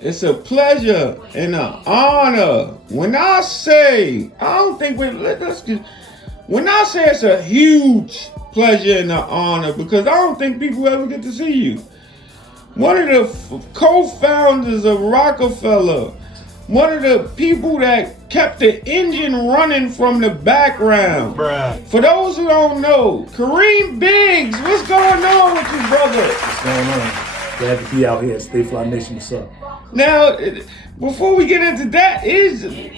It's a pleasure and an honor. When I say, I don't think we let's just. When I say it's a huge pleasure and an honor, because I don't think people ever get to see you. One of the co-founders of Roc-A-Fella, one of the people that kept the engine running from the background. Bruh. For those who don't know, Kareem Biggs, what's going on with you, brother? What's going on? Glad to be out here at Stayfly Nation. What's up? Now, before we get into that,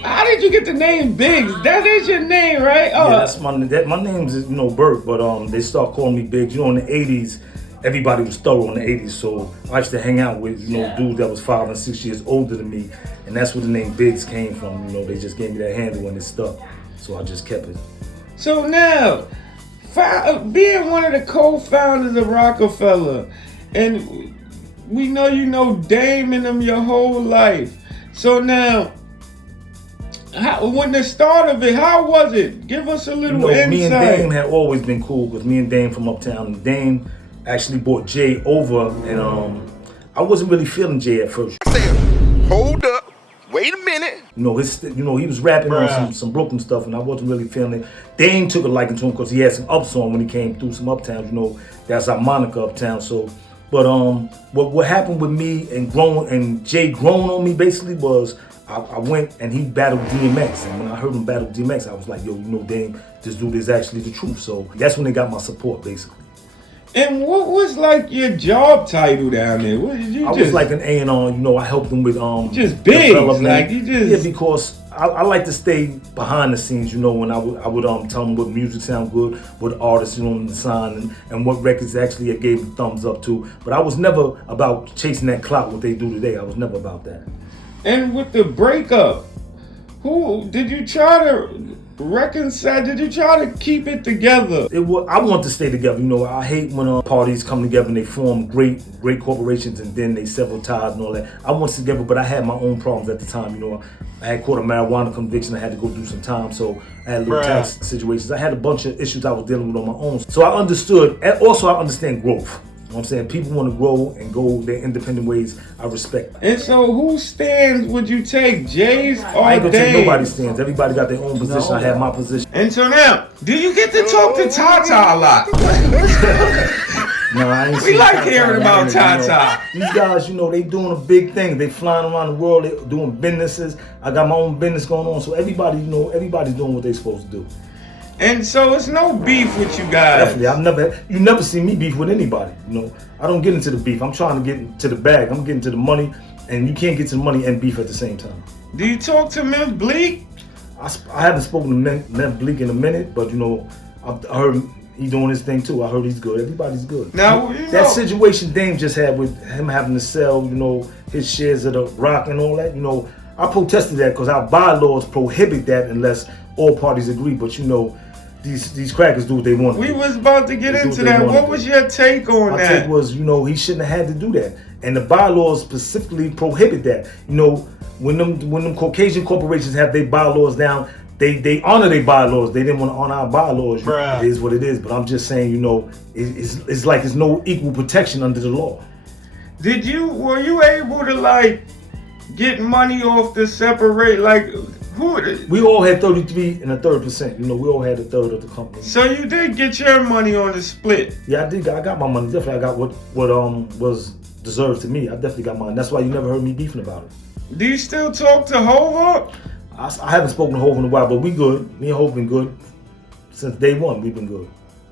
how did you get the name Biggs? That is your name, right? Yeah, that's my name's Burke, but they start calling me Biggs. In the '80s, everybody was thorough in the '80s, so I used to hang out with dudes that was 5 and 6 years older than me, and that's where the name Biggs came from. They just gave me that handle and it stuck, so I just kept it. So now, being one of the co-founders of Roc-A-Fella, and we know you know Dame and them your whole life. So now, when the start of it, how was it? Give us a little insight. Me and Dame had always been cool because me and Dame from uptown. And Dame actually brought Jay over, and I wasn't really feeling Jay at first. I said, hold up, wait a minute. He was rapping on some Brooklyn stuff, and I wasn't really feeling it. Dame took a liking to him because he had some ups on when he came through some uptowns. That's our moniker uptown. So. But what happened with me and Jay growing on me basically was I went and he battled DMX, and when I heard him battle DMX, I was like, yo, Dame, this dude is actually the truth. So that's when they got my support basically. And what was like your job title down there? What did you I was like an A&R, I helped them with just big, like yeah, because I like to stay behind the scenes, when I would tell them what music sound good, what artists on the sign, and what records actually I gave the thumbs up to. But I was never about chasing that clout, what they do today. I was never about that. And with the breakup, who did you try to reconcile? Did you try to keep it together? I want to stay together. I hate when parties come together and they form great corporations and then they sever ties and all that. I want to stay together, but I had my own problems at the time. I had caught a marijuana conviction. I had to go do some time, so I had little tax situations. I had a bunch of issues I was dealing with on my own. So I understood, and also I understand growth. You know what I'm saying? People want to grow and go their independent ways. I respect that. And so whose stands would you take, Jay's or I ain't gonna Dave's? take nobody's stands. Everybody got their own position. I have my position. And so now, do you get to talk to Tata a lot? No, I ain't We like hearing about Tata. These guys, they doing a big thing. They flying around the world. They doing businesses. I got my own business going on. So everybody, everybody's doing what they supposed to do. And so it's no beef with you guys. Definitely, you never see me beef with anybody. I don't get into the beef. I'm trying to get into the bag. I'm getting to the money, and you can't get to the money and beef at the same time. Do you talk to Miss Bleak? I haven't spoken to Mem Bleak in a minute, but I heard he doing his thing too. I heard he's good. Everybody's good. Now that situation Dame just had with him having to sell, his shares of the Rock and all that. I protested that because our bylaws prohibit that unless all parties agree. But these crackers do what they want. We was about to get into that. What was your take on that? My take was, he shouldn't have had to do that, and the bylaws specifically prohibit that. When them Caucasian corporations have their bylaws down, they honor their bylaws. They didn't want to honor our bylaws. It is what it is. But I'm just saying, it's like there's no equal protection under the law. Were you able to get money off the separate We all had 33 and a third percent. We all had a third of the company. So you did get your money on the split? Yeah, I did. I got my money. Definitely, I got what was deserved to me. I definitely got mine. That's why you never heard me beefing about it. Do you still talk to Hova? I haven't spoken to Hov in a while, but we good. Me and Hov been good since day one. We've been good.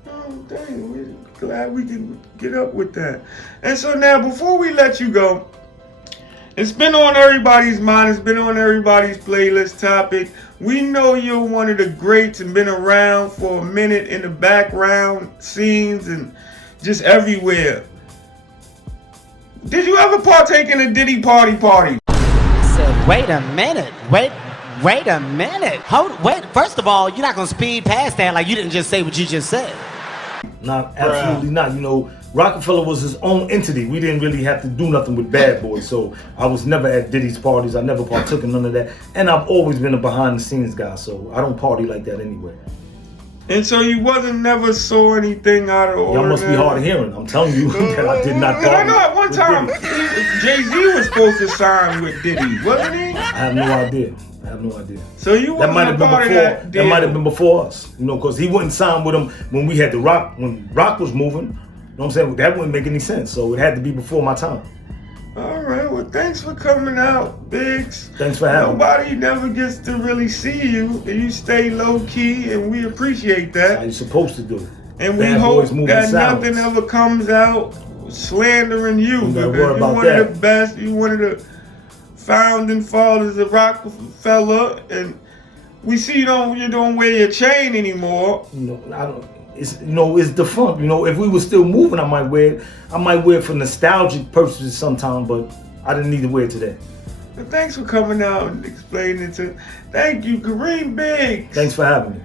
Oh, dang. We're glad we can get up with that. And so now, before we let you go, it's been on everybody's mind. It's been on everybody's playlist topic. We know you're one of the greats and been around for a minute in the background scenes and just everywhere. Did you ever partake in a Diddy party? I said, wait a minute. Wait a minute. Wait. First of all, you're not gonna speed past that like you didn't just say what you just said. Not absolutely not. Roc-A-Fella was his own entity. We didn't really have to do nothing with Bad Boys, so I was never at Diddy's parties. I never partook in none of that, and I've always been a behind the scenes guy, so I don't party like that anyway. And so you never saw anything out of order. Y'all must be hard of hearing. I'm telling you that I did not. I know at one time Jay-Z was supposed to sign with Diddy, wasn't he? I have no idea. So you that might have been part before. of That might have been before us, you know, because he wouldn't sign with him when we had the Roc. When Roc was moving, you know what I'm saying? That wouldn't make any sense. So it had to be before my time. All right. Well, thanks for coming out, Biggs. Thanks for having me. Nobody never gets to really see you. You stay low key, and we appreciate that. That's how you're supposed to do. And we hope that nothing ever comes out slandering you. Because you're one of the best. You're one of the founding fathers of Roc-A-Fella, and we see you don't wear your chain anymore. I don't. It's the fun. If we were still moving, I might wear it. I might wear it for nostalgic purposes sometime, but I didn't need to wear it today. But thanks for coming out and explaining it to. Thank you, Kareem Biggs. Thanks for having me.